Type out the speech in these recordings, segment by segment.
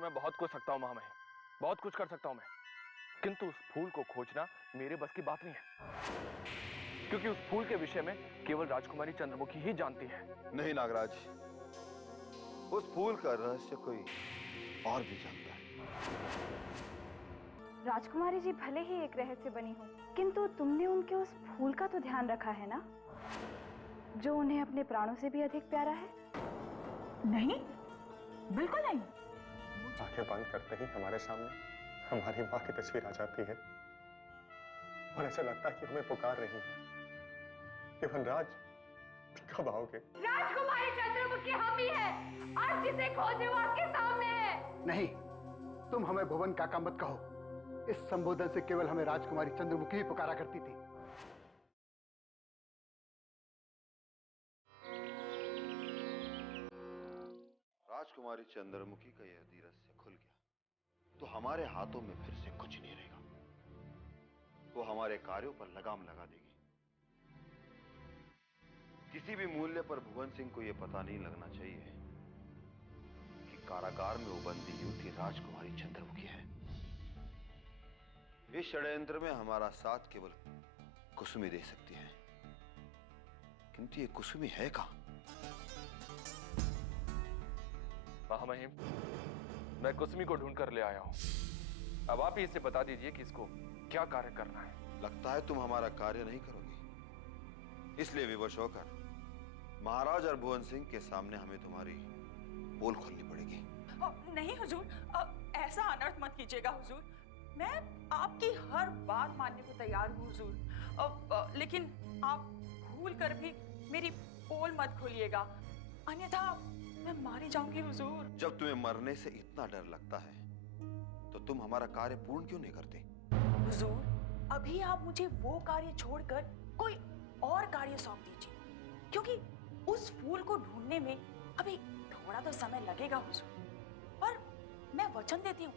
तो मैं बहुत कुछ सकता हूँ महामहिम, बहुत कुछ कर सकता हूँ मैं, किंतु उस फूल को खोजना मेरे बस की बात नहीं है, क्योंकि उस फूल के विषय में केवल राजकुमारी चंद्रमुखी ही जानती है। नहीं नागराज, उस फूल का रहस्य कोई और भी जानता है। राजकुमारी जी भले ही एक रहस्य बनी हो, किंतु तुमने उनके उस फूल का तो ध्यान रखा है ना, जो उन्हें अपने प्राणों से भी अधिक प्यारा है? नहीं, बिल्कुल नहीं। आंखें बंद करते ही हमारे सामने हमारी माँ की तस्वीर आ जाती है और ऐसा लगता है कि हमें पुकार रही है कि वनराज कब आओगे? राजकुमारी चंद्रमुखी हम ही है, आज जिसे खोजे वो आपके सामने है। नहीं, तुम हमें भुवन काका मत कहो। इस संबोधन से केवल हमें राजकुमारी चंद्रमुखी ही पुकारा करती थी। राजकुमारी चंद्रमुखी का यह रहस्य खुल गया तो हमारे हाथों में फिर से कुछ नहीं रहेगा। वो हमारे कार्यों पर लगाम लगा देगी। किसी भी मूल्य पर भुवन सिंह को यह पता नहीं लगना चाहिए कि कारागार में वो बंदी युवती राजकुमारी चंद्रमुखी है। इस षड्यंत्र में हमारा साथ केवल कुसुमी दे सकती है, किंतु ये कुसुमी है कहां? महामहिम, मैं कुसुमी को ढूंढ कर ले आया हूं। अब आप ही इसे बता दीजिए कि इसको क्या कार्य करना है। लगता है तुम हमारा कार्य नहीं करोगी, इसलिए विवश होकर महाराज और भुवन सिंह के सामने हमें तुम्हारी पोल खोलनी पड़ेगी। नहीं हुजूर, ऐसा अनर्थ मत कीजिएगा हुजूर। मैं आपकी हर बात मानने को तैयार हूँ हुजूर, लेकिन आप भूल कर भी मेरी पोल मत खोलिएगा, अन्यथा मैं मारी जाऊंगी हुजूर। जब तुम्हें मरने से इतना डर लगता है तो तुम हमारा कार्य पूर्ण क्यों नहीं करते? हुजूर, अभी आप मुझे वो कार्य छोड़कर कोई और कार्य सौंप दीजिए, क्योंकि उस फूल को ढूंढने में अभी थोड़ा तो समय लगेगा हुजूर। पर मैं वचन देती हूँ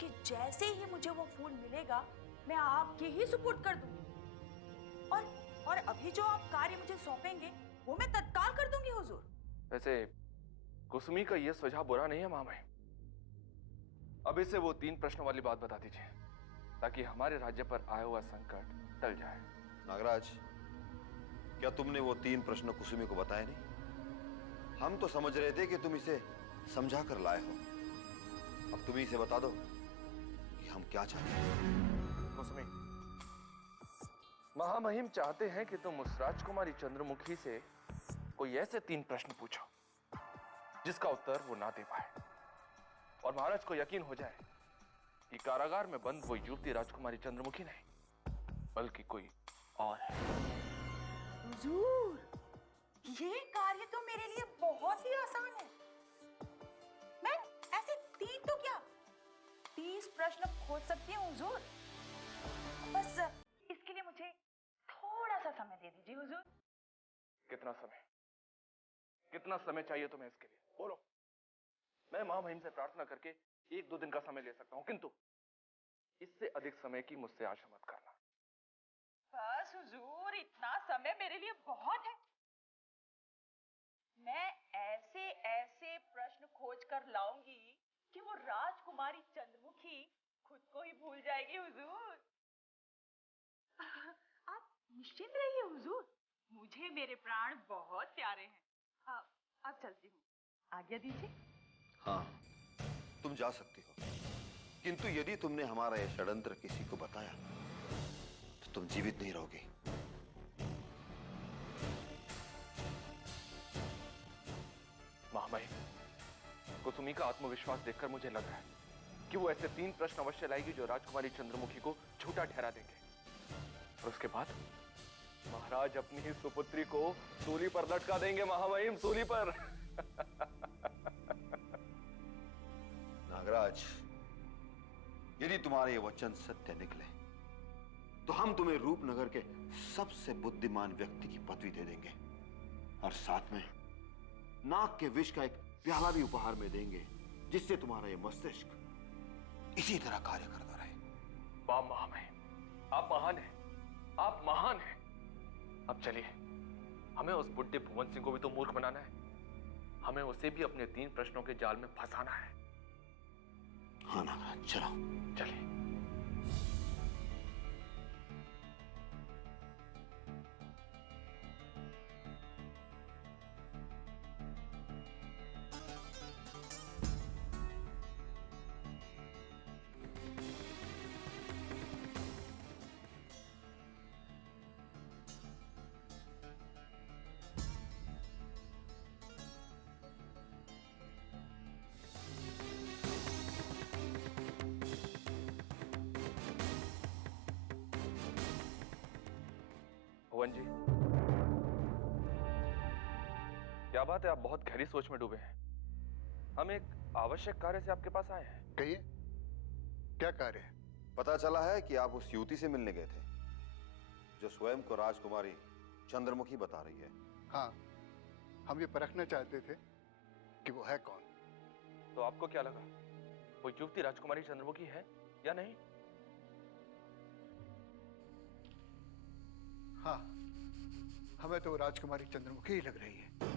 कि जैसे ही मुझे वो फूल मिलेगा मैं आपके ही सुपुर्द कर दूंगी, और अभी जो आप कार्य मुझे सौंपेंगे वो मैं तत्काल कर दूंगी हुजूर। वैसे कुसुमी का यह सुझाव बुरा नहीं है महामहिम। अब इसे वो 3 प्रश्नों वाली बात बता दीजिए ताकि हमारे राज्य पर आया हुआ संकट टल जाए। नागराज, क्या तुमने वो 3 प्रश्न कुसुमी को बताए नहीं? हम तो समझ रहे थे कि तुम इसे समझा कर लाए हो। अब तुम इसे बता दो कि हम क्या चाहते हैं। कुसुमी, महामहिम चाहते हैं कि तुम उस राजकुमारी चंद्रमुखी से कोई ऐसे 3 प्रश्न पूछो जिसका उत्तर वो ना दे पाए, और महाराज को यकीन हो जाए कि कारागार में बंद वो युवती राजकुमारी चंद्रमुखी नहीं बल्कि कोई और है। हुजूर, ये कार्य तो मेरे लिए बहुत ही आसान है। मैं ऐसे 3 तो क्या 30 प्रश्न खोज सकती हूँ हुजूर। बस इसके लिए मुझे थोड़ा सा समय दे दीजिए हुजूर। कितना समय? कितना समय चाहिए तुम्हें इसके लिए? बोलो। मैं महामहिम से प्रार्थना करके 1-2 दिन का समय ले सकता हूं, किंतु इससे अधिक समय की मुझसे आशा मत करना। बस हुजूर, इतना समय मेरे लिए बहुत है। मैं ऐसे ऐसे प्रश्न खोज कर लाऊंगी कि वो राजकुमारी चंद्रमुखी खुद को ही भूल जाएगी हुजूर। आप निश्चिंत रहिए हुजूर, मुझे मेरे प्राण बहुत प्यारे हैं। अब चलती हूँ, आज्ञा दीजिए। हाँ, तुम जा सकती हो, किंतु यदि तुमने हमारा यह षड्यंत्र किसी को बताया तो तुम जीवित नहीं रहोगे। महामहिम, कुसुमी का आत्मविश्वास देखकर मुझे लग रहा है कि वो ऐसे 3 प्रश्न अवश्य लाएगी जो राजकुमारी चंद्रमुखी को झूठा ठहरा देंगे, और उसके बाद महाराज अपनी ही सुपुत्री को सूली पर लटका देंगे। महामहिम, सूली पर। नागराज, यदि तुम्हारे ये वचन सत्य निकले तो हम तुम्हें रूपनगर के सबसे बुद्धिमान व्यक्ति की पदवी दे देंगे, और साथ में नाग के विष का एक प्याला भी उपहार में देंगे, जिससे तुम्हारा ये मस्तिष्क इसी तरह कार्य करता रहे। वाह महामहिम, आप महान हैं, आप महान हैं। अब चलिए, हमें उस बुड्ढे भुवन सिंह को भी तो मूर्ख बनाना है, हमें उसे भी अपने 3 प्रश्नों के जाल में फंसाना है। हाँ नागराज, चलो। चलिए। भुवन जी, क्या बात है, आप बहुत गहरी सोच में डूबे हैं। हम एक आवश्यक कार्य से आपके पास आए हैं। कहिए, क्या कार्य है? पता चला है कि आप उस युवती से मिलने गए थे जो स्वयं को राजकुमारी चंद्रमुखी बता रही है। हाँ, हम ये परखना चाहते थे कि वो है कौन। तो आपको क्या लगा, वो युवती राजकुमारी चंद्रमुखी है या नहीं? हाँ, हमें तो राजकुमारी चंद्रमुखी ही लग रही है।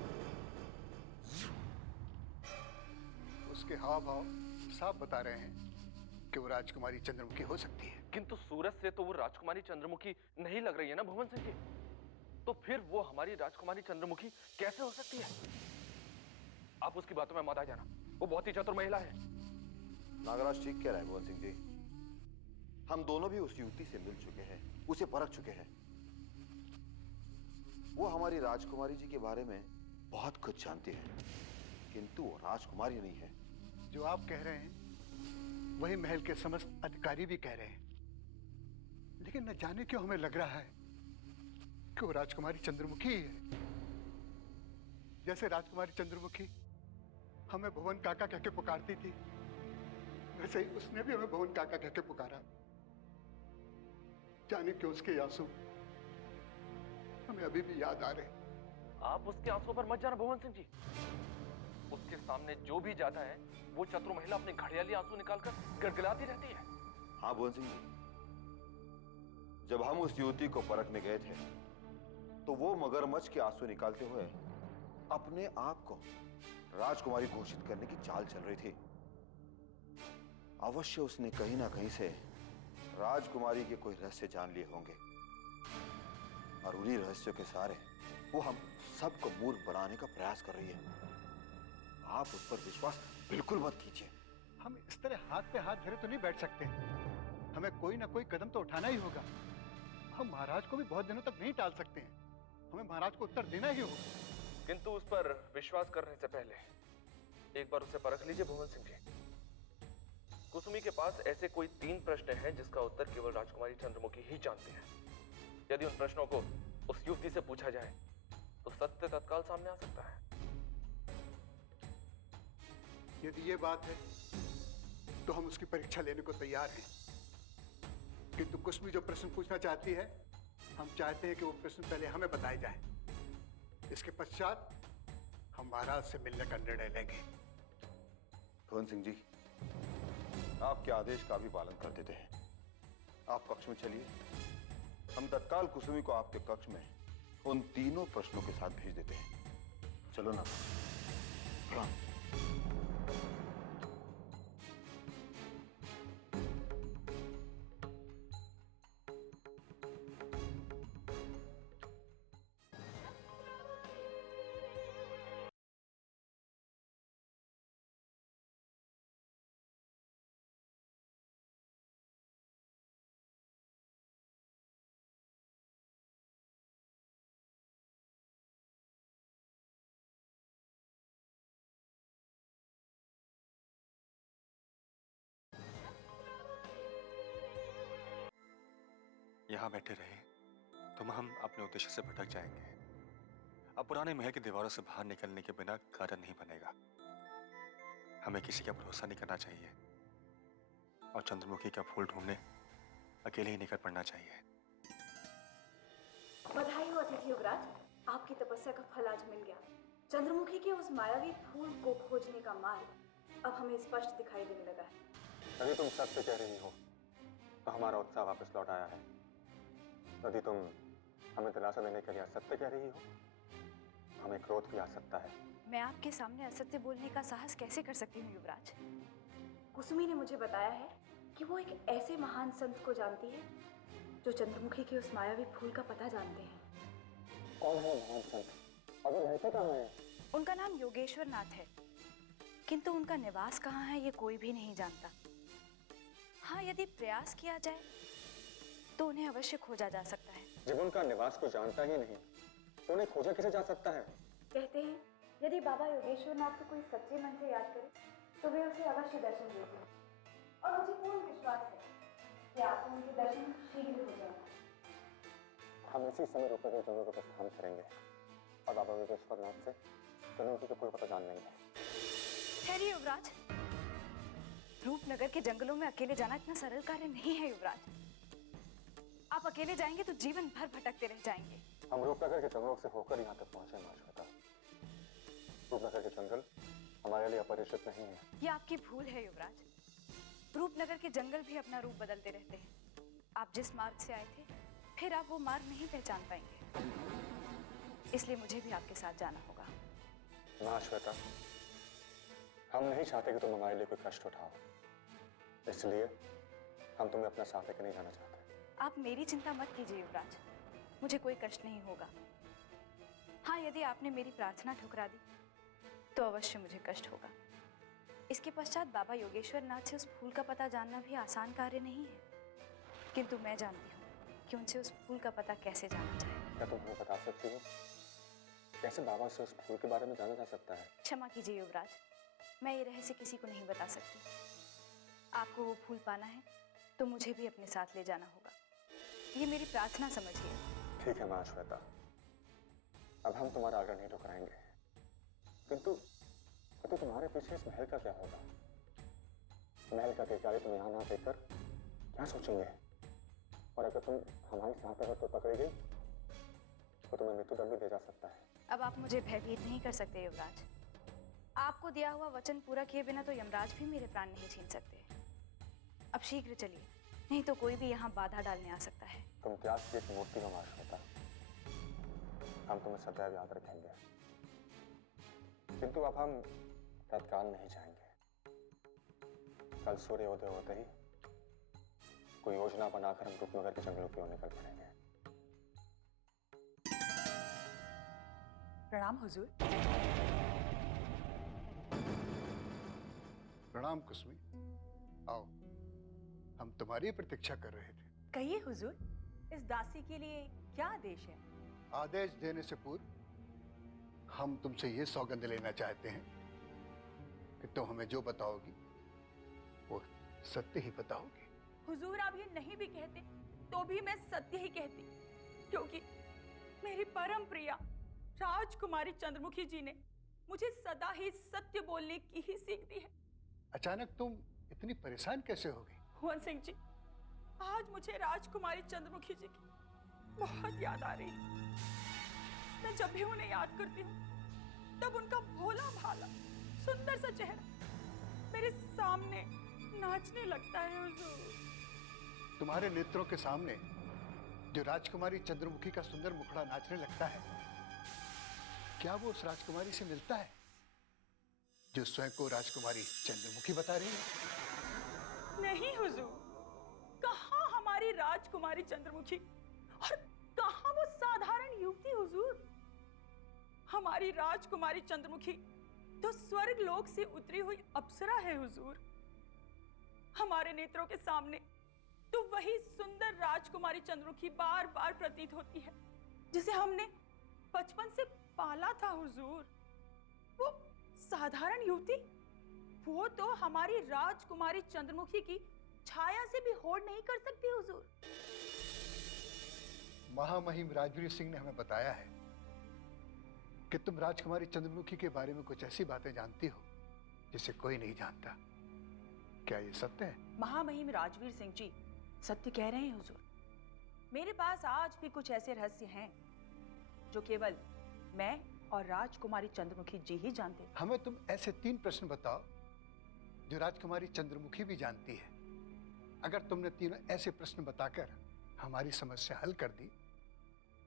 उसके हाव भाव साफ बता रहे हैं कि वो राजकुमारी चंद्रमुखी हो सकती है। किंतु सूरज से तो वो राजकुमारी चंद्रमुखी नहीं लग रही है ना भुवन सिंह जी। तो फिर वो हमारी राजकुमारी चंद्रमुखी कैसे हो सकती है? आप उसकी बातों में मत आ जाना, वो बहुत ही चतुर महिला है। नागराज ठीक कह रहा है भुवन सिंह जी। हम दोनों भी उस युवती से मिल चुके हैं, उसे परख चुके हैं। वो हमारी राजकुमारी जी के बारे में बहुत कुछ जानती है, किंतु वो राजकुमारी नहीं है। जो आप कह रहे हैं वही महल के समस्त अधिकारी भी कह रहे हैं, लेकिन न जाने क्यों हमें लग रहा है कि वो राजकुमारी चंद्रमुखी ही है। जैसे राजकुमारी चंद्रमुखी हमें भुवन काका कह के पुकारती थी, वैसे ही उसने भी हमें भुवन काका कह के पुकारा। जाने क्यों उसके आंसू हमें अभी भी याद आ रहे। आप उसके आंसुओं पर मत जाना भुवन सिंह जी। उसके सामने जो भी जाता है वो चतुर महिला अपने घड़ियाली आंसू निकालकर गिड़गिड़ाती रहती है। हाँ भुवन सिंह जी, जब हम उस युवती को परखने गए थे तो वो मगरमच्छ के आंसू निकालते हुए अपने आप को राजकुमारी घोषित करने की चाल चल रही थी। अवश्य उसने कहीं ना कहीं से राजकुमारी के कोई रहस्य जान लिए होंगे और उन्हीं रहस्यों के सहारे वो हम सबको मूर्ख बनाने का प्रयास कर रही है। आप उस पर विश्वास बिल्कुल मत कीजिए। हम इस तरह हाथ पे हाथ धरे तो नहीं बैठ सकते। हमें कोई ना कोई कदम तो उठाना ही होगा। हम महाराज को भी बहुत दिनों तक नहीं टाल सकते हैं। हमें महाराज को उत्तर देना ही होगा। किंतु उस पर विश्वास करने से पहले एक बार उसे परख लीजिए भुवन सिंह जी। कुसुमी के पास ऐसे कोई 3 प्रश्न हैं जिसका उत्तर केवल राजकुमारी चंद्रमुखी ही जानती है। यदि उन प्रश्नों को उस युवती से पूछा जाए तो सत्य तत्काल सामने आ सकता है। यदि ये बात है तो हम उसकी परीक्षा लेने को तैयार हैं। किंतु कुसुमी जो प्रश्न पूछना चाहती है, हम चाहते हैं कि वो प्रश्न पहले हमें बताए जाएं। इसके पश्चात हम महाराज से मिलने का निर्णय लेंगे। भुवन सिंह जी, आपके आदेश का भी पालन कर देते हैं। आप कक्ष में चलिए, हम तत्काल कुसुमी को आपके कक्ष में उन 3 प्रश्नों के साथ भेज देते हैं। चलो ना। प्रणाम। यहाँ बैठे रहे तो हम अपने उद्देश्य से भटक जाएंगे। अब पुराने महल की दीवारों से बाहर निकलने के बिना कार्य नहीं बनेगा। हमें किसी का भरोसा नहीं करना चाहिए और चंद्रमुखी का फूल ढूंढने अकेले ही निकल पड़ना चाहिए। बधाई हो अतिथि युवराज, आपकी तपस्या का फल आज मिल गया। चंद्रमुखी के उस मायावी फूल को खोजने का मार्ग अब हमें स्पष्ट दिखाई देने लगा है। यदि तुम सत्य कह रही हो तो हमारा उत्साह वापस लौट आया है। यदि तुम हमें दिलासा देने के लिए असत्य कह रही हो, हमें क्रोध भी आ सकता है। मैं आपके सामने असत्य बोलने का साहस कैसे कर सकती हूँ युवराज? कुसुमी ने मुझे बताया है कि वो एक ऐसे महान संत को जानती है जो चंद्रमुखी के उस मायावी फूल का पता जानते हैं। कौन है महान संत? और वो रहते कहाँ हैं? उनका नाम योगेश्वर नाथ है, किंतु उनका निवास कहाँ है ये कोई भी नहीं जानता। हाँ, यदि प्रयास किया जाए तो उन्हें अवश्य खोजा जा सकता है। जब उनका निवास को जानता ही नहीं तो उन्हें खोजा कैसे जा सकता है? कहते हैं यदि बाबा योगेश्वर नाथ को कोई सच्चे मन से याद करे तो वे उसे अवश्य दर्शन देते हैं, और मुझे पूर्ण विश्वास है कि आपको उनके दर्शन शीघ्र हो जाएगा। हम इसी समय रूपनगर जंगल का प्रस्थान करेंगे और बाबा योगेश्वर नाथ से चंद्रमुखी का पूरा पता जान लेंगे। ठहरिए युवराज, रूपनगर के जंगलों में अकेले जाना इतना सरल कार्य नहीं है युवराज। आप अकेले जाएंगे तो जीवन भर भटकते रह जाएंगे। हम रूपनगर के जंगलों से होकर यहाँ तक पहुंचे माश्वेता। रूपनगर के जंगल हमारे लिए अपरिचित नहीं है। ये आपकी भूल है युवराज। रूपनगर के जंगल भी अपना रूप बदलते रहते हैं। आप जिस मार्ग से आए थे फिर आप वो मार्ग नहीं पहचान पाएंगे, इसलिए मुझे भी आपके साथ जाना होगा। माश्वेता, हम नहीं चाहते कि तुम हमारे लिए कोई कष्ट उठाओ, इसलिए हम तुम्हें अपना साथ लेकर नहीं जाना चाहते। आप मेरी चिंता मत कीजिए युवराज, मुझे कोई कष्ट नहीं होगा। हाँ, यदि आपने मेरी प्रार्थना ठुकरा दी तो अवश्य मुझे कष्ट होगा। इसके पश्चात बाबा योगेश्वर नाथ से उस फूल का पता जानना भी आसान कार्य नहीं है, किंतु मैं जानती हूँ कि उनसे उस फूल का पता कैसे जाना जाए। क्या तुम हमें बता सकती हो कैसे बाबा से उस फूल के बारे में जाना जा सकता है? क्षमा कीजिए युवराज, मैं ये रहस्य किसी को नहीं बता सकती। आपको वो फूल पाना है तो मुझे भी अपने साथ ले जाना होगा, ये मेरी प्रार्थना समझिए। ठीक है माश्वेता, अब हम तुम्हारा आग्रह नहीं ठुकराएंगे, किंतु तुम्हारे पीछे इस महल का क्या होगा? महल का अधिकारी तुम यहाँ ना देखकर क्या सोचेंगे? और अगर तुम हमारे साथ अगर तो पकड़ी गई तो तुम्हें मृत्युदंड भी दे जा सकता है। अब आप मुझे भयभीत नहीं कर सकते युवराज। आपको दिया हुआ वचन पूरा किए बिना तो यमराज भी मेरे प्राण नहीं छीन सकते। अब शीघ्र चलिए, नहीं तो कोई भी यहाँ बाधा डालने आ सकता है। तुम त्याग की एक मूर्ति हो माश्वेता, हम तुम्हें सदैव याद रखेंगे, किंतु अब हम तत्काल नहीं जाएंगे। कल सूर्योदय होते ही कोई योजना बनाकर हम रूपनगर के जंगलों की ओर निकल पड़ेंगे। प्रणाम हुजूर। प्रणाम कुसुमी, आओ, हम तुम्हारी प्रतीक्षा कर रहे थे। कहिए हुजूर, इस दासी के लिए क्या आदेश है? आदेश देने से पूर्व हम तुमसे ये सौगंध लेना चाहते हैं कि तुम हमें जो बताओगी वो सत्य ही बताओगी। हुजूर, आप ये नहीं भी कहते तो भी मैं सत्य ही कहती, क्योंकि मेरी परम प्रिया राजकुमारी चंद्रमुखी जी ने मुझे सदा ही सत्य बोलने की ही सीख दी है। अचानक तुम इतनी परेशान कैसे हो गई? हुवन सिंह जी, आज मुझे राजकुमारी चंद्रमुखी जी की बहुत याद आ रही है। मैं जब भी उन्हें याद करती हूँ तब उनका भोला भाला सुंदर सा चेहरा मेरे सामने नाचने लगता है हुजूर। तुम्हारे नेत्रों के सामने जो राजकुमारी चंद्रमुखी का सुंदर मुखड़ा नाचने लगता है, क्या वो उस राजकुमारी से मिलता है जो स्वयं को राजकुमारी चंद्रमुखी बता रही है? नहीं हुजूर, कहाँ हमारी राजकुमारी चंद्रमुखी और कहाँ वो साधारण युवती हुजूर। हमारी राजकुमारी चंद्रमुखी तो स्वर्ग लोक से उतरी हुई अप्सरा है हुजूर। हमारे नेत्रों के सामने तो वही सुंदर राजकुमारी चंद्रमुखी बार बार प्रतीत होती है जिसे हमने बचपन से पाला था हुजूर। वो साधारण युवती, वो तो हमारी राजकुमारी चंद्रमुखी की छाया से भी होड़ नहीं कर सकती हुजूर। महामहिम राजवीर सिंह ने हमें बताया है कि तुम राजकुमारी चंद्रमुखी के बारे में कुछ ऐसी बातें जानती हो जिसे कोई नहीं जानता। क्या ये सत्य है? महामहिम राजवीर सिंह जी सत्य कह रहे हैं हुजूर। मेरे पास आज भी कुछ ऐसे रहस्य हैं जो केवल मैं और राजकुमारी चंद्रमुखी जी ही जानते हैं। हमें तुम ऐसे 3 प्रश्न बताओ जो राजकुमारी चंद्रमुखी भी जानती है। अगर तुमने तीनों ऐसे प्रश्न बताकर हमारी समस्या हल कर दी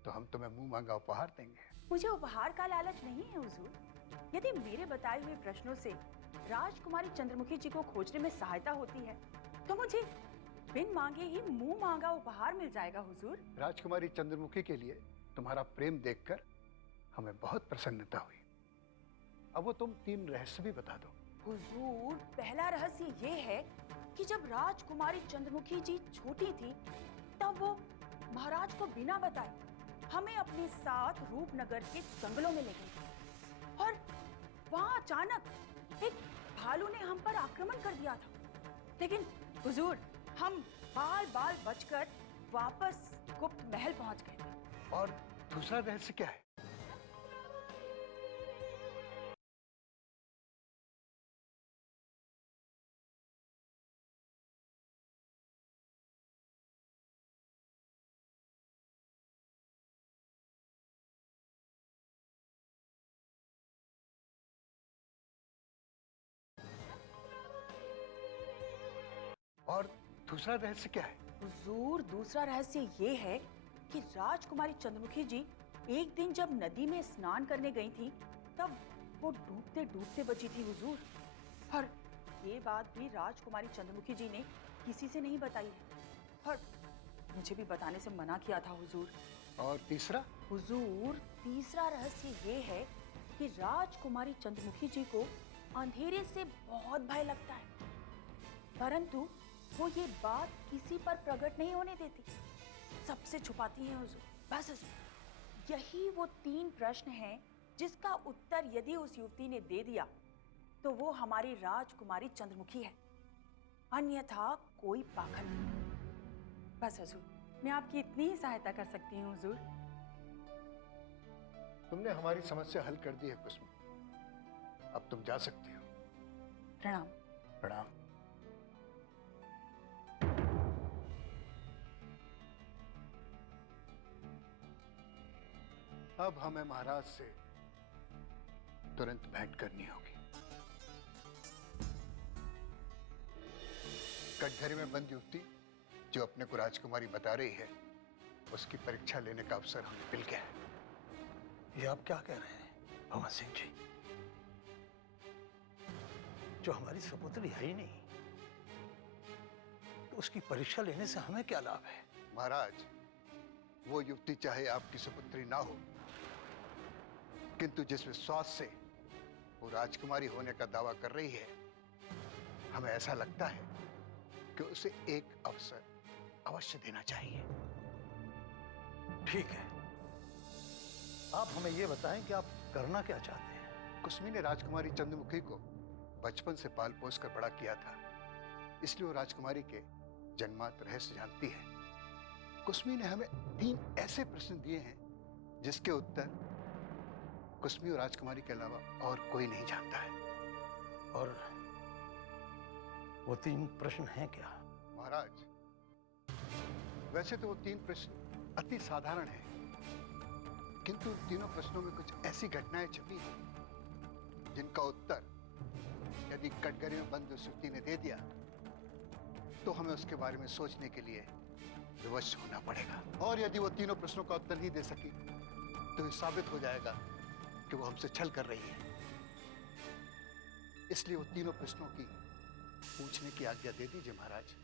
तो हम तुम्हें मुंह मांगा उपहार देंगे। मुझे उपहार का लालच नहीं है हुजूर। यदि मेरे बताए हुए प्रश्नों से राजकुमारी चंद्रमुखी जी को खोजने में सहायता होती है तो मुझे बिन मांगे ही मुंह मांगा उपहार मिल जाएगा हुजूर। राजकुमारी चंद्रमुखी के लिए तुम्हारा प्रेम देखकर हमें बहुत प्रसन्नता हुई। अब वो तुम 3 रहस्य भी बता दो। हुजूर, पहला रहस्य ये है कि जब राजकुमारी चंद्रमुखी जी छोटी थी तब वो महाराज को बिना बताए हमें अपने साथ रूपनगर के जंगलों में ले गई थी और वहां अचानक एक भालू ने हम पर आक्रमण कर दिया था। लेकिन हुजूर, हम बाल बाल बचकर वापस गुप्त महल पहुंच गए थे। और दूसरा रहस्य क्या है? और दूसरा रहस्य क्या है? हुजूर, दूसरा रहस्य ये है कि राजकुमारी चंद्रमुखी जी एक दिन जब नदी में स्नान करने गई थी तब वो डूबते डूबते बची थी हुजूर। और ये बात भी राजकुमारी चंद्रमुखी जी ने किसी से नहीं बताई है और मुझे भी बताने से मना किया था हुजूर। और तीसरा? हुजूर, तीसरा रहस्य ये है कि राजकुमारी चंद्रमुखी जी को अंधेरे से बहुत भय लगता है, परंतु वो ये बात किसी पर प्रकट नहीं होने देती, सबसे छुपाती है हुजूर। बस हुजूर, यही वो 3 प्रश्न हैं जिसका उत्तर यदि उस युवती ने दे दिया तो वो हमारी राजकुमारी चंद्रमुखी है, अन्यथा कोई पाखंड नहीं। बस हुजूर, मैं आपकी इतनी ही सहायता कर सकती हूँ हुजूर। तुमने हमारी समस्या हल कर दी है कुसुम, अब तुम जा सकती हो। प्रणाम। प्रणाम। अब हमें महाराज से तुरंत भेंट करनी होगी। कटघरे में बंद युवती जो अपने को राजकुमारी बता रही है, उसकी परीक्षा लेने का अवसर हमें मिल गया है। ये आप क्या कह रहे हैं भवन सिंह जी? जो हमारी सपुत्री है ही नहीं तो उसकी परीक्षा लेने से हमें क्या लाभ है? महाराज, वो युवती चाहे आपकी सुपुत्री ना हो, किंतु जिस विश्वास से वो राजकुमारी होने का दावा कर रही है, हमें ऐसा लगता है कि उसे एक अवसर अवश्य देना चाहिए। ठीक है, आप हमें ये बताएं कि आप करना क्या चाहते हैं? कुसमी ने राजकुमारी चंद्रमुखी को बचपन से पाल पोस कर बड़ा किया था, इसलिए वो राजकुमारी के जन्मांत रहस्य जानती है। कुसमी ने हमें 3 ऐसे प्रश्न दिए हैं जिसके उत्तर कुसमी और राजकुमारी के अलावा और कोई नहीं जानता है। और वो 3 प्रश्न हैं क्या? महाराज, वैसे तो वो 3 प्रश्न अति साधारण हैं, किंतु उन तीनों प्रश्नों में कुछ ऐसी घटनाएं छुपी हैं जिनका उत्तर यदि कटघरे में बंद उस युवती ने दे दिया तो हमें उसके बारे में सोचने के लिए विवश होना पड़ेगा। और यदि वो तीनों प्रश्नों का उत्तर नहीं दे सकी तो ये साबित हो जाएगा कि वो हमसे छल कर रही है। इसलिए वो तीनों प्रश्नों की पूछने की आज्ञा दे दीजिए महाराज,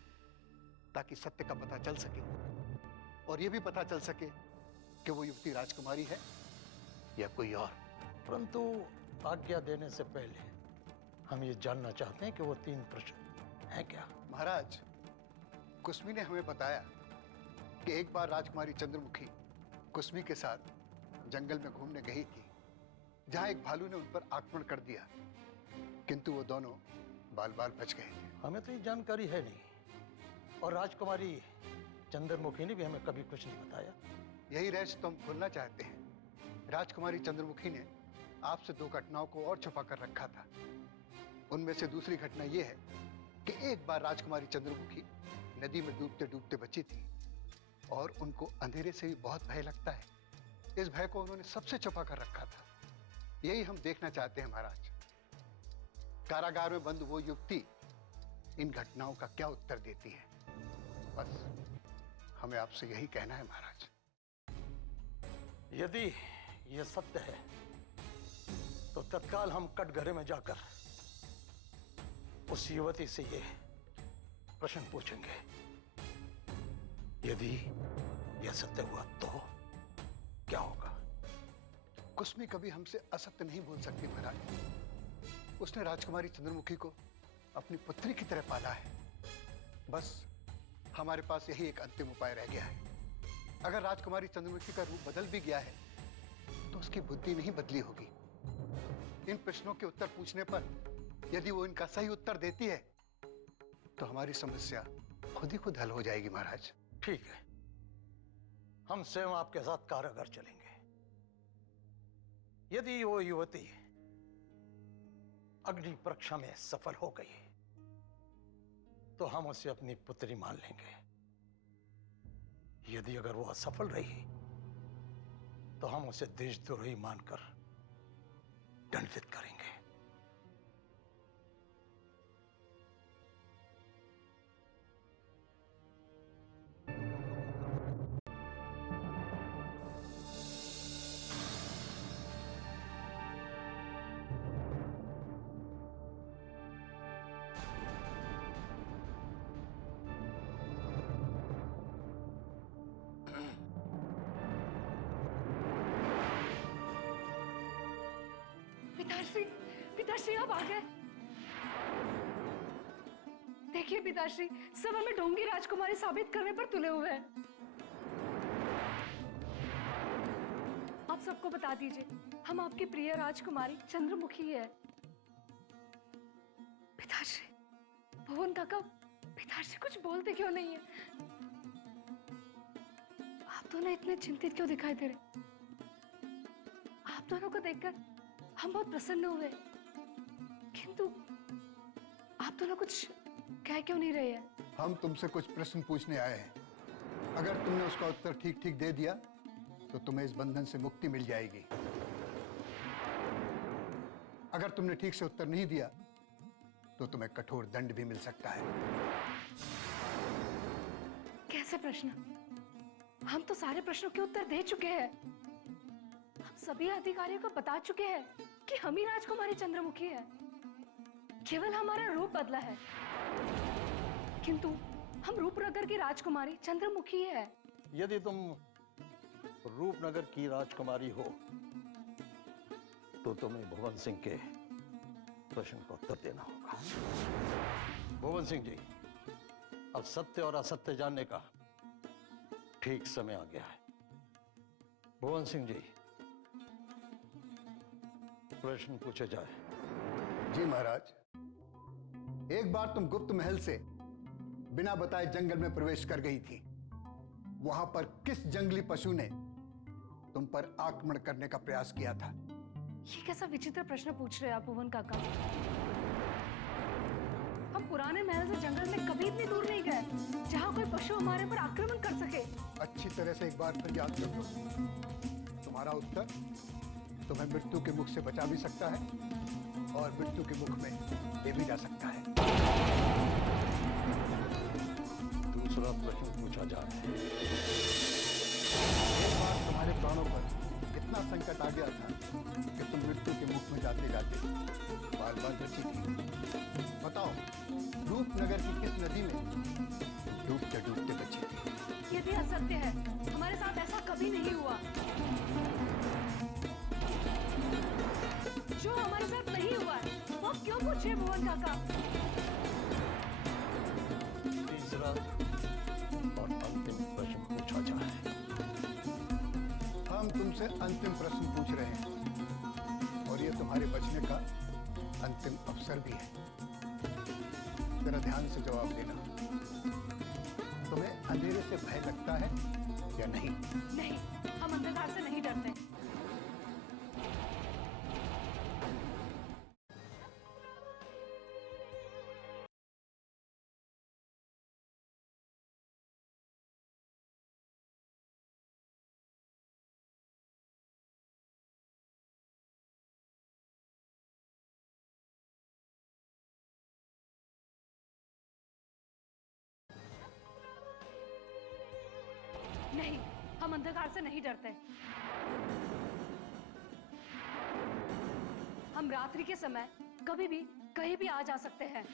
ताकि सत्य का पता चल सके और ये भी पता चल सके कि वो युवती राजकुमारी है या कोई और। परंतु आज्ञा देने से पहले हम ये जानना चाहते हैं कि वो 3 प्रश्न हैं क्या? महाराज, कुसमी ने हमें बताया कि एक बार राजकुमारी चंद्रमुखी कुसमी के साथ जंगल में घूमने गई थी, जहां एक भालू ने उन पर आक्रमण कर दिया, किंतु वो दोनों बाल बाल बच गए थे। हमें तो ये जानकारी है नहीं, और राजकुमारी चंद्रमुखी ने भी हमें कभी कुछ नहीं बताया। यही रहस्य तो हम खोलना चाहते हैं। राजकुमारी चंद्रमुखी ने आपसे 2 घटनाओं को और छुपा कर रखा था। उनमें से दूसरी घटना यह है कि एक बार राजकुमारी चंद्रमुखी नदी में डूबते डूबते बची थी और उनको अंधेरे से भी बहुत भय लगता है। इस भय को उन्होंने सबसे छुपा कर रखा था। यही हम देखना चाहते हैं महाराज। कारागार में बंद वो युवती इन घटनाओं का क्या उत्तर देती है। बस हमें आपसे यही कहना है महाराज। यदि ये सत्य है तो तत्काल हम कटघरे में जाकर उस युवती से ये प्रश्न पूछेंगे, यदि यह सत्य हुआ तो क्या होगा? कुसमी कभी हमसे असत्य नहीं बोल सकती महाराज। उसने राजकुमारी चंद्रमुखी को अपनी पुत्री की तरह पाला है। बस हमारे पास यही एक अंतिम उपाय रह गया है। अगर राजकुमारी चंद्रमुखी का रूप बदल भी गया है तो उसकी बुद्धि नहीं बदली होगी। इन प्रश्नों के उत्तर पूछने पर यदि वो इनका सही उत्तर देती है तो हमारी समस्या खुद ही खुद हल हो जाएगी महाराज। ठीक है, हम स्वयं आपके साथ कारागार चलेंगे। यदि वो युवती अग्नि परीक्षा में सफल हो गई तो हम उसे अपनी पुत्री मान लेंगे। यदि अगर वो असफल रही तो हम उसे देशद्रोही मानकर दंडित करेंगे। पिताश्री, पिताश्री आप आ गए। देखिए पिताश्री, सब हमें ढोंगी राजकुमारी साबित करने पर तुले हुए हैं। आप सबको बता दीजिए, हम आपकी प्रिय राजकुमारी चंद्रमुखी है। पिताश्री, भुवन काका, पिताश्री कुछ बोलते क्यों नहीं है? आप दोनों इतने चिंतित क्यों दिखाई दे रहे? आप दोनों को देखकर हम बहुत प्रसन्न हुए, किंतु आप दोनों कुछ कह क्यों नहीं रहे हैं? हम तुमसे कुछ प्रश्न पूछने आए हैं। अगर तुमने उसका उत्तर ठीक ठीक दे दिया तो तुम्हें इस बंधन से मुक्ति मिल जाएगी। अगर तुमने ठीक से उत्तर नहीं दिया तो तुम्हें कठोर दंड भी मिल सकता है। कैसे प्रश्न? हम तो सारे प्रश्नों के उत्तर दे चुके हैं। हम सभी अधिकारियों को बता चुके हैं कि हम ही राजकुमारी चंद्रमुखी है। केवल हमारा रूप बदला है, किंतु हम रूपनगर की राजकुमारी चंद्रमुखी है। यदि तुम रूपनगर की राजकुमारी हो तो तुम्हें भुवन सिंह के प्रश्न का उत्तर देना होगा। भुवन सिंह जी, अब सत्य और असत्य जानने का ठीक समय आ गया है। भुवन सिंह जी, प्रश्न पूछे जाए। जी महाराज। एक बार तुम गुप्त महल से बिना बताए जंगल में प्रवेश कर गई थी। वहां पर किस जंगली पशु ने तुम पर आक्रमण करने का प्रयास किया था? ये कैसा विचित्र प्रश्न पूछ रहे हैं आप भुवन काका? हम पुराने महल से जंगल में कभी इतनी दूर नहीं गए जहाँ कोई पशु हमारे पर आक्रमण कर सके। अच्छी तरह से एक बार फिर याद कर लो। तुम्हारा उत्तर तुम्हें मृत्यु के मुख से बचा भी सकता है और मृत्यु के मुख में ले भी जा सकता है। दूसरा प्रश्न पूछा जाए। एक बार तुम्हारे प्राणों पर इतना संकट आ गया था कि तुम मृत्यु के मुख में जाते जाते बार बार बची थी। बताओ, रूपनगर की किस नदी में डूबते डूबते बची थी? यदि असत्य है, हमारे साथ ऐसा कभी नहीं हुआ। जो हमारे साथ नहीं हुआ है, वो क्यों पूछे भुवन काका? तीसरा और अंतिम प्रश्न पूछा जाए। हम तुमसे अंतिम प्रश्न पूछ रहे हैं और ये तुम्हारे बचने का अंतिम अवसर भी है। जरा ध्यान से जवाब देना। तुम्हें अंधेरे से भय लगता है या नहीं? नहीं, हम अंधकार से नहीं डरते। नहीं, हम अंधकार से नहीं डरते। हम रात्रि के समय कभी भी कहीं भी आ जा सकते हैं।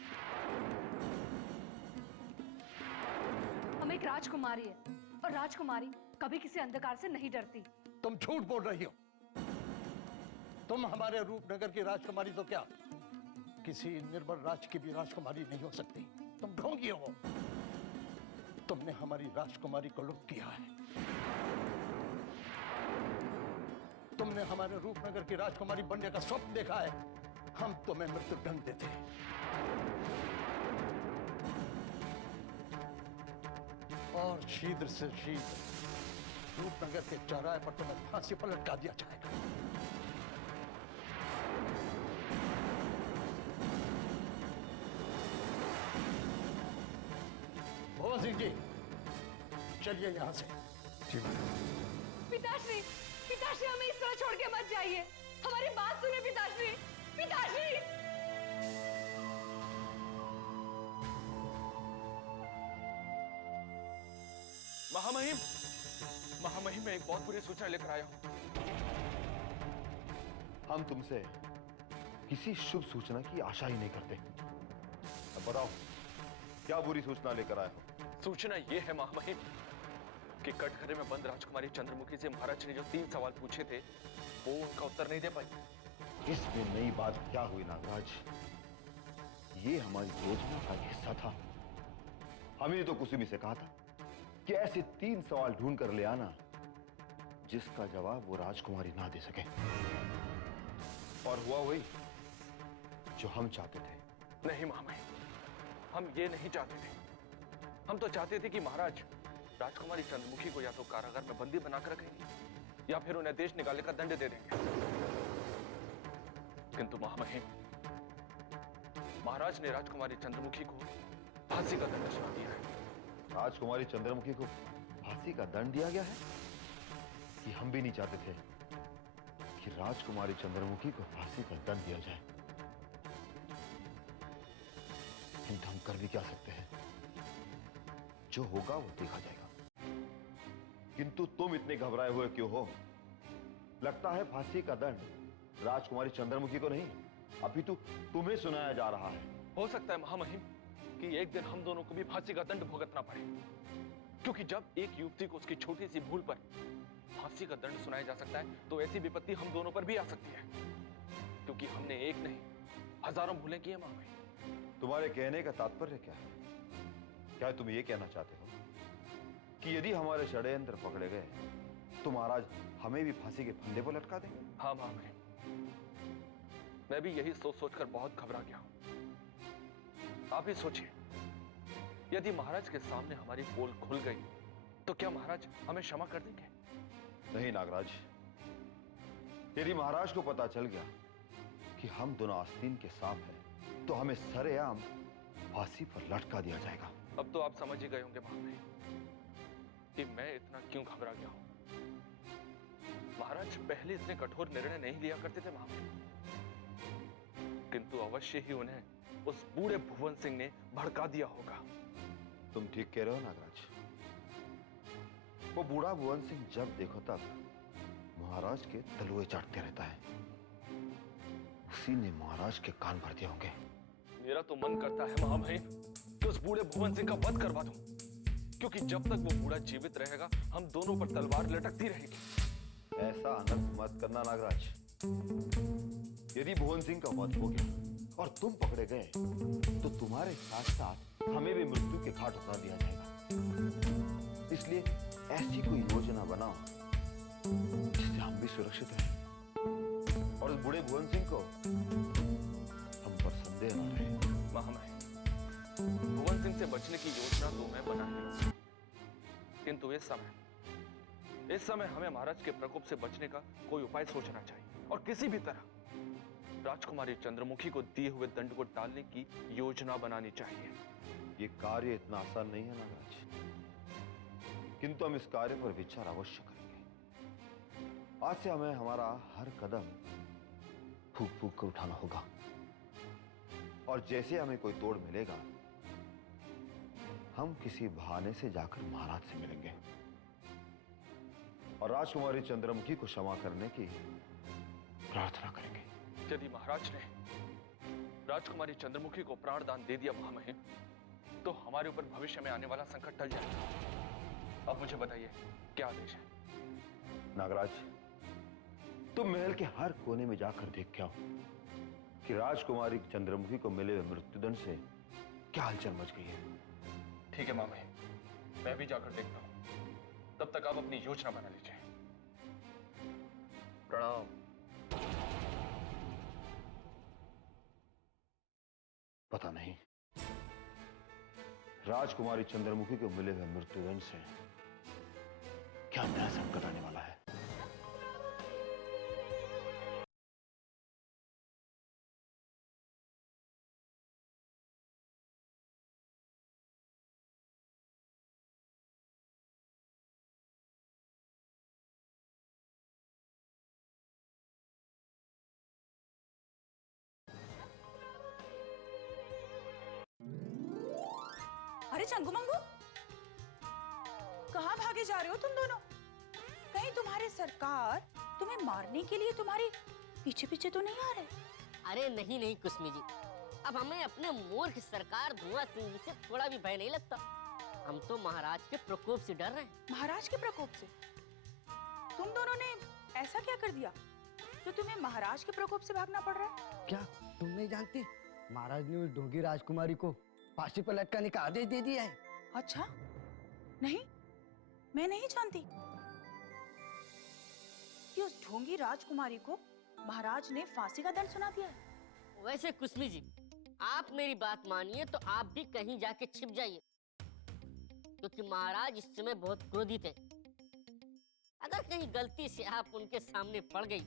हम एक राजकुमारी है और राजकुमारी कभी किसी अंधकार से नहीं डरती। तुम झूठ बोल रही हो। तुम हमारे रूपनगर की राजकुमारी तो क्या किसी निर्बल राज्य की भी राजकुमारी नहीं हो सकती। तुम ढोंगी हो। तुमने हमारी राजकुमारी को लुट किया है। तुमने हमारे रूपनगर की राजकुमारी बनने का स्वप्न देखा है। हम तुम्हें मृत्युदंड देते हैं। और शीघ्र से शीघ्र रूपनगर के चौराहे पर तुम्हें फांसी पर लटका दिया जाएगा। भवन सिंह जी, चलिए यहां से। पिताश्री, पिताश्री हमें इस तरह छोड़ के मत जाइए। हमारी बात सुनिए पिताश्री। पिताश्री! महामहिम, महामहिम, मैं एक बहुत बुरी सूचना लेकर आया हूं। हम तुमसे किसी शुभ सूचना की आशा ही नहीं करते। अब बताओ, क्या बुरी सूचना लेकर आए हो? सूचना यह है महामहिम कि कटघरे में बंद राजकुमारी चंद्रमुखी से महाराज ने जो 3 सवाल पूछे थे वो उनका उत्तर नहीं दे पाई। इसमें नई बात क्या हुई नागराज? ये हमारी योजना का हिस्सा था। हमने तो कुसुमी से कहा था कि ऐसे 3 सवाल ढूंढ कर ले आना जिसका जवाब वो राजकुमारी ना दे सके। और हुआ वही जो हम चाहते थे। नहीं महामहिम, हम ये नहीं चाहते थे। हम तो चाहते थे कि महाराज राजकुमारी चंद्रमुखी को या तो कारागार में बंदी बनाकर रखेंगे या फिर उन्हें देश निकालने का दंड दे देंगे। किंतु महामहिम, महाराज ने राजकुमारी चंद्रमुखी को फांसी का दंड सुना दिया है। राजकुमारी चंद्रमुखी को फांसी का दंड दिया गया है? कि हम भी नहीं चाहते थे कि राजकुमारी चंद्रमुखी को फांसी का दंड दिया जाए, किंतु हम कर भी क्या सकते हैं? जो होगा वो देखा जाएगा। किंतु तुम इतने घबराए हुए क्यों हो? लगता है फांसी का दंड राजकुमारी चंद्रमुखी को नहीं अपितु तुम्हें सुनाया जा रहा है। हो सकता है महामहिम कि एक दिन हम दोनों को भी फांसी का दंड भुगतना पड़े, क्योंकि जब एक युवती को उसकी छोटी सी भूल पर फांसी का दंड सुनाया जा सकता है तो ऐसी विपत्ति हम दोनों पर भी आ सकती है, क्योंकि हमने एक नहीं हजारों भूलें की है महामहिम। तुम्हारे कहने का तात्पर्य क्या है? क्या तुम ये कहना चाहते हो कि यदि हमारे षड्यंत्र पकड़े गए तो महाराज हमें भी फांसी के फंदे पर लटका देंगे? हाँ महामहिम, मैं भी यही सोच सोचकर बहुत घबरा गया हूं। आप ही सोचिए, यदि महाराज के सामने हमारी पोल खुल गई तो क्या महाराज हमें क्षमा कर देंगे? नहीं नागराज, यदि महाराज को पता चल गया कि हम दोनों आस्तीन के सांप हैं तो हमें सरेआम फांसी पर लटका दिया जाएगा। अब तो आप समझ ही गए होंगे महामहिम कि मैं इतना क्यों घबरा गया हूं। महाराज पहले इतने कठोर निर्णय नहीं लिया करते थे महामहिम, किंतु अवश्य ही उन्हें उस बूढ़े भुवन सिंह ने भड़का दिया होगा। तुम ठीक कह रहे हो नागराज। वो बूढ़ा भुवन सिंह जब देखो तब महाराज के तलुए चाटते रहता है। उसी ने महाराज के कान भर दिए होंगे। मेरा तो मन करता है महामहिम कि उस बूढ़े भुवन सिंह का वध करवा दूं, क्योंकि जब तक वो बूढ़ा जीवित रहेगा हम दोनों पर तलवार लटकती रहेगी। ऐसा अनर्थ मत करना नागराज। यदि भुवन सिंह का वध हो गया और तुम पकड़े गए तो तुम्हारे साथ साथ हमें भी मृत्यु के घाट उतार दिया जाएगा। इसलिए ऐसी कोई योजना बनाओ जिससे हम भी सुरक्षित रहें और उस बूढ़े भुवन सिंह को हम पर संदेह न रहे। महामहिम, भुवन सिंह से बचने की योजना तो मैं बना ही लूंगा, किंतु इस समय हमें महाराज के प्रकोप से बचने का कोई उपाय सोचना चाहिए और किसी भी तरह राजकुमारी चंद्रमुखी को दिए हुए दंड को टालने की योजना बनानी चाहिए। ये कार्य इतना आसान नहीं है नागराज, किंतु हम इस कार्य पर विचार अवश्य करेंगे। आज से हमें हमारा हर कदम फूक फूक कर उठाना होगा और जैसे हमें कोई तोड़ मिलेगा हम किसी बहाने से जाकर महाराज से मिलेंगे और राजकुमारी चंद्रमुखी को क्षमा करने की प्रार्थना करेंगे। यदि महाराज ने राजकुमारी चंद्रमुखी को प्राणदान दे दिया महामहिम, तो हमारे ऊपर भविष्य में आने वाला संकट टल जाएगा। अब मुझे बताइए क्या आदेश है? नागराज, तुम महल के हर कोने में जाकर देख के आओ कि राजकुमारी चंद्रमुखी को मिले हुए मृत्युदंड से क्या हलचल मच गई है। ठीक है मामही, मैं भी जाकर देखता हूं। तब तक आप अपनी योजना बना लीजिए। प्रणाम। पता नहीं राजकुमारी चंद्रमुखी को मिले हुए मृत्युदंड से क्या नया संकट आने वाला है। अरे चंगू मंगू, कहाँ भागे जा रहे हो तुम दोनों? कहीं तुम्हारे सरकार तुम्हें मारने के लिए तुम्हारे पीछे पीछे तो नहीं आ रहे? अरे नहीं नहीं कुसमी जी, अब हमें अपने मूर्ख सरकार धुआं सिंह जी से थोड़ा भी भय नहीं लगता। हम तो महाराज के प्रकोप से डर रहे हैं। महाराज के प्रकोप से? तुम दोनों ने ऐसा क्या कर दिया तो तुम्हें महाराज के प्रकोप से भागना पड़ रहा है? क्या तुम नहीं जानती? महाराज ने उस ढोंगी राजकुमारी को फांसी पर लटकाने का आदेश दे दिया है। अच्छा, नहीं, मैं नहीं जानती कि उस ढोंगी राजकुमारी को महाराज ने फांसी का दंड सुना दिया है। वैसे कुसमी जी, आप मेरी बात मानिए तो आप भी कहीं जाके छिप जाइए, क्योंकि महाराज इस समय बहुत क्रोधित है। अगर कहीं गलती से आप उनके सामने पड़ गई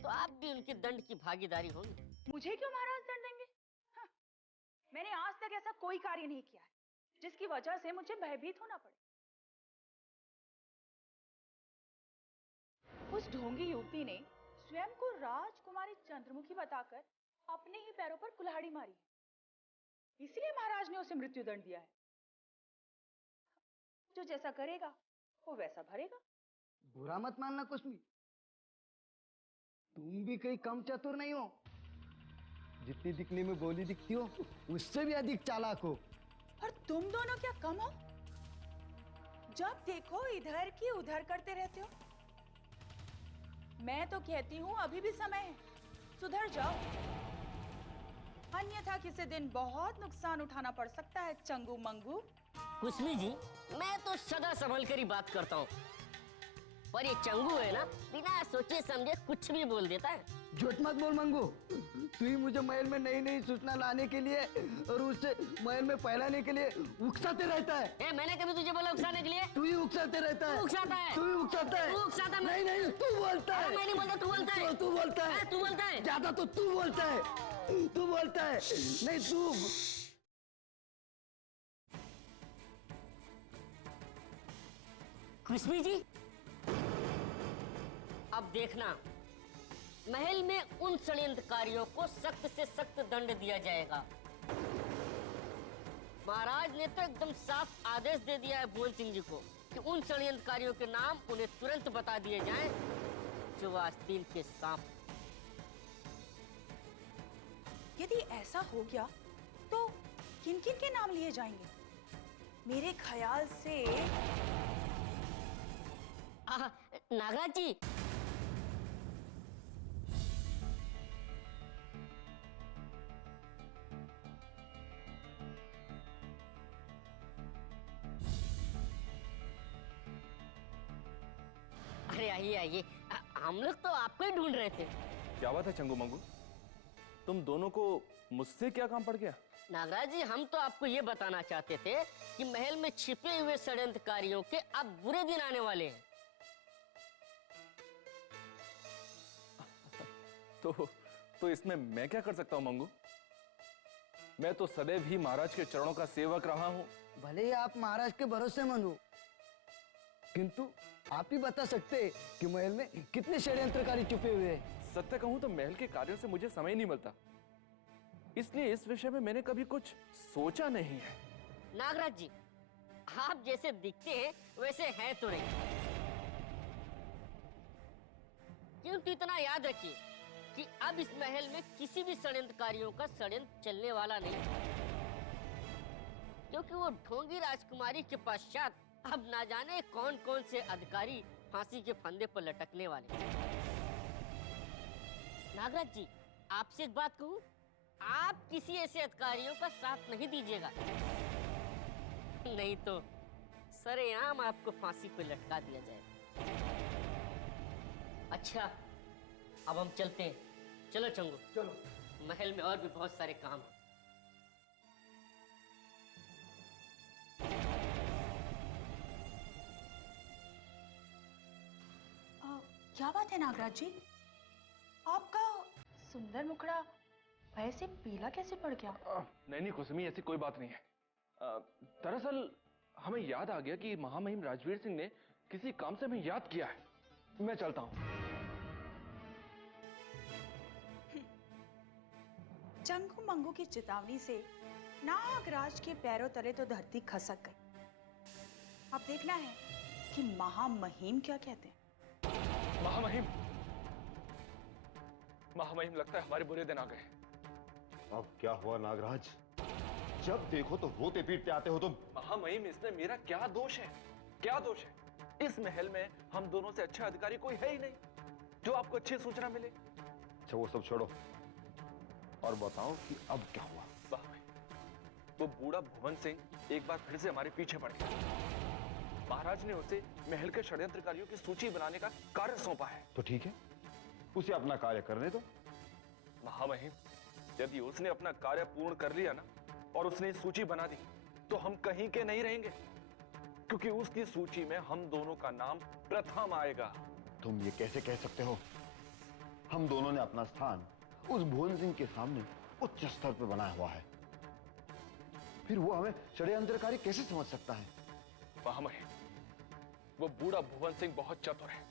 तो आप भी उनके दंड की भागीदारी होंगी। मुझे क्यों महाराज दंड देंगे? हाँ, मैंने आज तक ऐसा कोई कार्य नहीं किया है जिसकी वजह से मुझे भयभीत होना पड़े। उस ढोंगी युवती ने स्वयं को राजकुमारी चंद्रमुखी बताकर अपने ही पैरों पर कुल्हाड़ी मारी, इसलिए महाराज ने उसे मृत्यु दंड दिया है। जो जैसा करेगा वो वैसा भरेगा। बुरा मत मानना कुसमी, तुम भी कहीं कम चतुर नहीं हो। जितनी दिखने में भोली दिखती हो उससे भी अधिक चालाक हो। और तुम दोनों क्या कम हो? जब देखो इधर की उधर करते रहते हो। मैं तो कहती हूँ अभी भी समय है, सुधर जाओ, अन्यथा किसी दिन बहुत नुकसान उठाना पड़ सकता है चंगू मंगू। कुसमी जी, मैं तो सदा संभल कर ही बात करता हूँ, पर ये चंगू है ना, बिना सोचे समझे कुछ भी बोल देता है। झूठ मत बोल मंगू, तू ही मुझे महल में नई नई सूचना लाने के लिए और उसे महल में फैलाने के लिए उकसाते रहता है। मैंने कभी तुझे बोला उकसाने के लिए? तू ही उकसाते रहता है। उकसाता है? तू ही उकसाता है। तू उकसाता है? नहीं नहीं, तू बोलता है। मैं नहीं बोलता, तू बोलता है। तू बोलता है। तू बोलता है। ज्यादा तो तू बोलता है। तू बोलता है। नहीं तू। कुसमी जी, अब देखना, महल में उन षड्यंत्रकारियों को सख्त से सख्त दंड दिया जाएगा। महाराज ने तो एकदम साफ आदेश दे दिया है भुवन सिंह जी को कि उन षड्यंत्रकारियों के नाम उन्हें तुरंत बता दिए जाएं जो आस्तीन के सांप। यदि ऐसा हो गया तो किन किन के नाम लिए जाएंगे? मेरे ख्याल से नागराज जी, अरे आइए आइए, हम लोग तो आपको ही ढूंढ रहे थे। क्या बात है चंगू मंगू, तुम दोनों को मुझसे क्या काम पड़ गया? नागराज जी, हम तो आपको ये बताना चाहते थे कि महल में छिपे हुए षड्यंत्रकारियों के अब बुरे दिन आने वाले हैं। तो इसमें मैं क्या कर सकता हूं मंगू? मैं तो सदैव ही महाराज के चरणों का सेवक रहा हूं। भले ही आप महाराज के भरोसेमंद हो, किंतु आप ही बता सकते हैं कि महल में कितने षड्यंत्रकारी छुपे हुए हैं। सत्य कहूं तो महल के कार्यों से मुझे समय नहीं मिलता, इसलिए इस विषय में मैंने कभी कुछ सोचा नहीं है। नागराज जी, आप जैसे दिखते हैं वैसे हैं तो नहीं, किंतु इतना याद रखिए कि अब इस महल में किसी भी षड्यंत्रकारियों का षड्यंत्र चलने वाला नहीं, क्योंकि वो ढोंगी राजकुमारी के पश्चात अब ना जाने कौन कौन से अधिकारी फांसी के फंदे पर लटकने वाले। नागराज जी, आपसे एक बात कहूं, आप किसी ऐसे अधिकारियों का साथ नहीं दीजिएगा, नहीं तो सरेआम आपको फांसी पर लटका दिया जाएगा। अच्छा, अब हम चलते हैं। चलो चंगू, चलो, महल में और भी बहुत सारे काम हैं। क्या बात है नागराज जी, आपका सुंदर मुखड़ा वैसे पीला कैसे पड़ गया? नहीं कुसुमी, ऐसी कोई बात नहीं है। दरअसल हमें याद आ गया कि महामहिम राजवीर सिंह ने किसी काम से हमें याद किया है। मैं चलता हूं। चंगू मंगू की चेतावनी से नागराज के पैरों तले तो धरती खसक गई। अब देखना है कि महामहिम क्या कहते हैं। महामहिम, महामहिम, लगता है हमारे बुरे दिन आ गए। अब क्या हुआ नागराज? जब देखो तो रोते पीटते आते हो तुम। महामहिम, इसमें मेरा क्या दोष है? क्या दोष है? इस महल में हम दोनों से अच्छा अधिकारी कोई है ही नहीं जो आपको अच्छी सूचना मिले। अच्छा, वो सब छोड़ो और बताओ कि अब क्या हुआ। वो बूढ़ा भुवन सिंह एक बार फिर से हमारे पीछे पड़ गया। महाराज ने उसे महल के षड्यंत्रकारियों की सूची बनाने का कार्य सौंपा है। तो ठीक है, उसे अपना कार्य करने दो। महामहिम, यदि उसने अपना कार्य पूर्ण कर लिया ना और उसने सूची बना दी, तो हम कहीं के नहीं रहेंगे, क्योंकि उसकी सूची में हम दोनों का नाम प्रथम आएगा। तुम ये कैसे कह सकते हो? हम दोनों ने अपना स्थान उस भुवन सिंह के सामने उच्च स्तर पर बनाया हुआ है, फिर वो हमें षड्यंत्रकारी कैसे समझ सकता है? महामहिम, वो बूढ़ा भुवन सिंह बहुत चतुर है,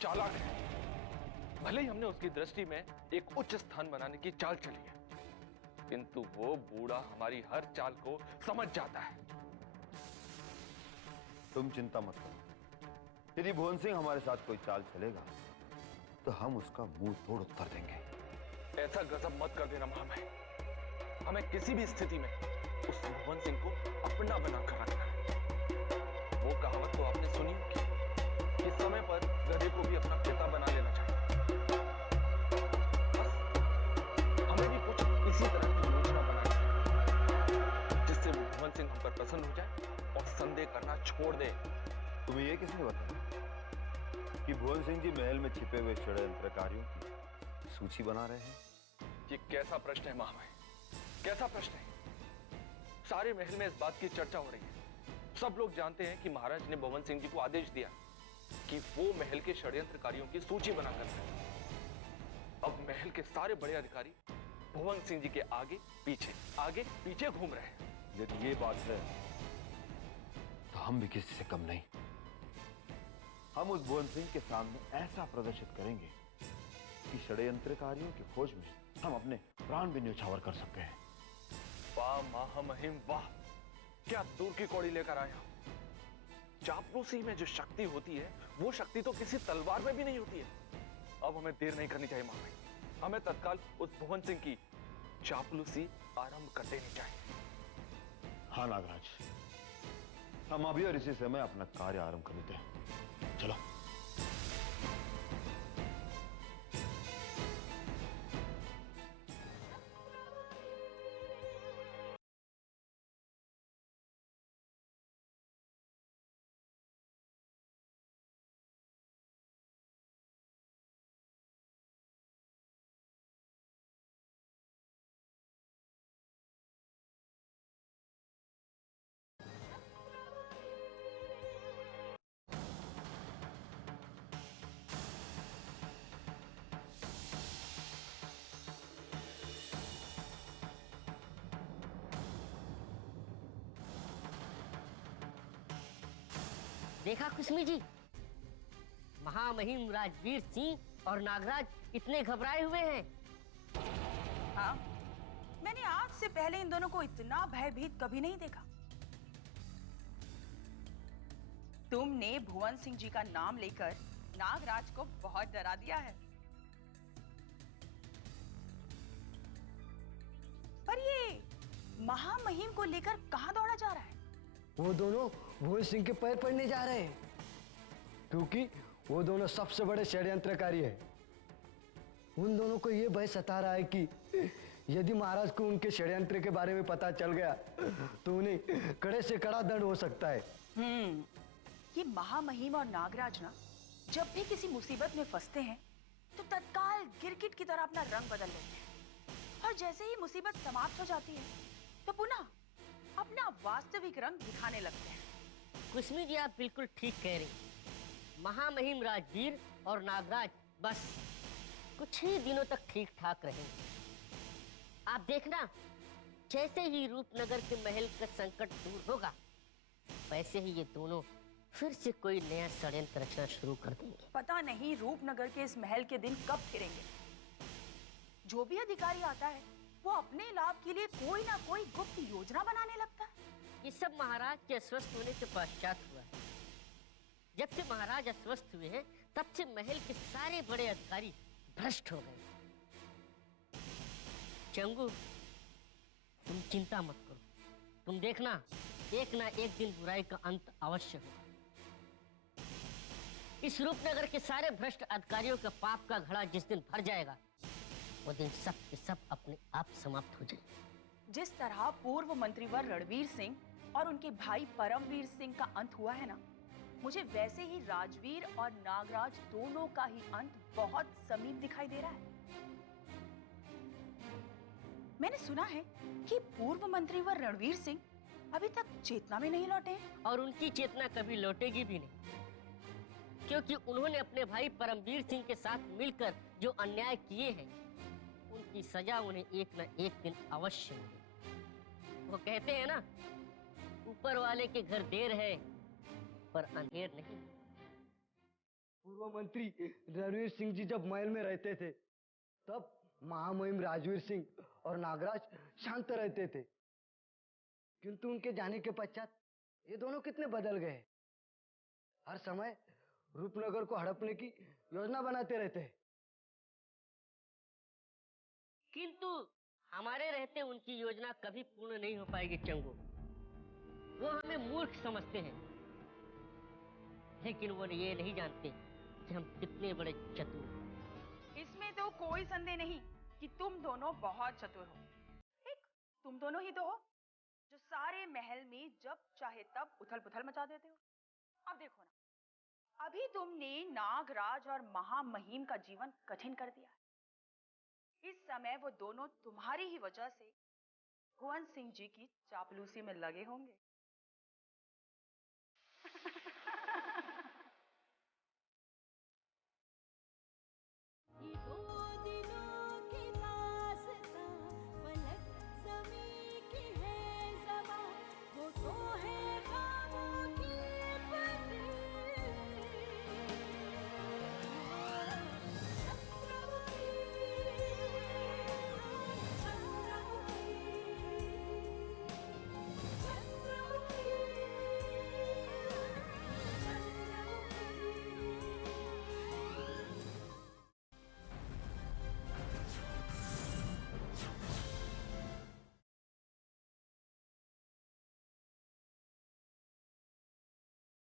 चालाक है। भले ही हमने उसकी दृष्टि में एक उच्च स्थान बनाने की चाल चली है, किंतु वो बूढ़ा हमारी हर चाल को समझ जाता है। तुम चिंता मत करो, यदि भुवन सिंह हमारे साथ कोई चाल चलेगा तो हम उसका मुंह तोड़ उत्तर देंगे। ऐसा गजब मत कर देना महामहिम, हमें किसी भी स्थिति में उस भुवन सिंह को अपना बनाकर रखना है। वो कहावत तो आपने सुनी होगी कि समय पर गधे को भी अपना पिता बना लेना चाहिए। बस हमें भी कुछ इसी तरह की योजना बनानी है, जिससे भुवन सिंह हम पर प्रसन्न हो जाए और संदेह करना छोड़ दे। तुम्हें ये किसने बताया कि भुवन सिंह जी महल में छिपे हुए षड्यंत्रकारियों की सूची बना रहे हैं? ये कैसा प्रश्न है महामहिम, कैसा प्रश्न है? सारे महल में इस बात की चर्चा हो रही है। सब लोग जानते हैं कि महाराज ने भुवन सिंह जी को आदेश दिया कि वो महल के षड्यंत्रकारियों की सूची बनाकर रखें। अब महल के सारे बड़े अधिकारी भुवन सिंह जी के आगे पीछे घूम रहे हैं। यदि ये बात है तो हम भी किसी से कम नहीं। हम उस भुवन सिंह के सामने ऐसा प्रदर्शित करेंगे कि षड्यंत्रकारियों की खोज में हम अपने प्राण भी न्यौछावर कर सकते हैं। वाह महामहिम वाह, क्या दूर की कौड़ी लेकर आए आप। चापलूसी में जो शक्ति होती है वो शक्ति तो किसी तलवार में भी नहीं होती है। अब हमें देर नहीं करनी चाहिए महामहिम, हमें तत्काल उस भुवन सिंह की चापलूसी आरंभ कर देनी चाहिए। हाँ नागराज, हम अभी और इसी समय अपना कार्य आरंभ कर देते हैं। चलो। देखा कुसमी जी, महामहिम राजवीर सिंह और नागराज इतने घबराए हुए हैं। हाँ, मैंने आज से पहले इन दोनों को इतना भयभीत कभी नहीं देखा। तुमने भुवन सिंह जी का नाम लेकर नागराज को बहुत डरा दिया है। पर ये महामहिम को लेकर कहाँ दौड़ा जा रहा है? वो दोनों भुवन सिंह के पैर पड़ने जा रहे हैं, क्योंकि वो दोनों सबसे बड़े षड्यंत्रकारी हैं। उन दोनों को ये भय सता रहा है कि यदि महाराज को उनके षड्यंत्र के बारे में पता चल गया तो उन्हें कड़े से कड़ा दंड हो सकता है। ये महामहिम और नागराज ना जब भी किसी मुसीबत में फंसते हैं तो तत्काल गिरगिट की तरह अपना रंग बदल लेते हैं, और जैसे ही मुसीबत समाप्त हो जाती है तो पुनः अपना वास्तविक रंग दिखाने लगते हैं। कुसमी जी आप बिल्कुल ठीक कह रही। महामहिम राजवीर और नागराज बस कुछ ही दिनों तक ठीक ठाक रहेंगे। आप देखना, जैसे ही रूपनगर के महल का संकट दूर होगा वैसे ही ये दोनों फिर से कोई नया षड्यंत्र रचना शुरू कर देंगे। पता नहीं रूपनगर के इस महल के दिन कब फिरेंगे। जो भी अधिकारी आता है वो अपने लाभ के लिए कोई ना कोई गुप्त योजना बनाने लगता है। ये सब महाराज के अस्वस्थ होने के पश्चात हुआ है। जब से महाराज अस्वस्थ हुए हैं तब से महल के सारे बड़े अधिकारी भ्रष्ट हो गए। चंगू, तुम चिंता मत करो, तुम देखना एक ना एक दिन बुराई का अंत अवश्य होगा। इस रूपनगर के सारे भ्रष्ट अधिकारियों के पाप का घड़ा जिस दिन भर जाएगा वो दिन सब के सब अपने आप समाप्त हो जाएंगे। जिस तरह पूर्व मंत्रीवर रणवीर सिंह और उनके भाई परमवीर सिंह का अंत हुआ है ना, मुझे वैसे ही राजवीर और नागराज दोनों का ही अंत बहुत समीप दिखाई दे रहा है। मैंने सुना है कि पूर्व मंत्रीवर रणवीर सिंह अभी तक चेतना में नहीं लौटे हैं। और उनकी चेतना कभी लौटेगी भी नहीं, क्योंकि उन्होंने अपने भाई परमवीर सिंह के साथ मिलकर जो अन्याय किए हैं उनकी सजा उन्हें एक न एक दिन अवश्य मिलेगी। वो कहते हैं ना, ऊपर वाले के घर देर है पर अंधेर नहीं। पूर्व मंत्री रणवीर सिंह जी जब महल में रहते थे तब महामहिम राजवीर सिंह और नागराज शांत रहते थे, किंतु उनके जाने के पश्चात ये दोनों कितने बदल गए। हर समय रूपनगर को हड़पने की योजना बनाते रहते हैं। किंतु हमारे रहते उनकी योजना कभी पूर्ण नहीं हो पाएगी चंगू। वो हमें मूर्ख समझते हैं, लेकिन वो ये नहीं जानते कि हम कितने बड़े चतुर हैं। इसमें तो कोई संदेह नहीं कि तुम दोनों बहुत चतुर हो। एक तुम दोनों ही तो हो जो सारे महल में जब चाहे तब उथल पुथल मचा देते हो। अब देखो ना, अभी तुमने नागराज और महामहिम का जीवन कठिन कर दिया है। इस समय वो दोनों तुम्हारी ही वजह से भुवन सिंह जी की चापलूसी में लगे होंगे।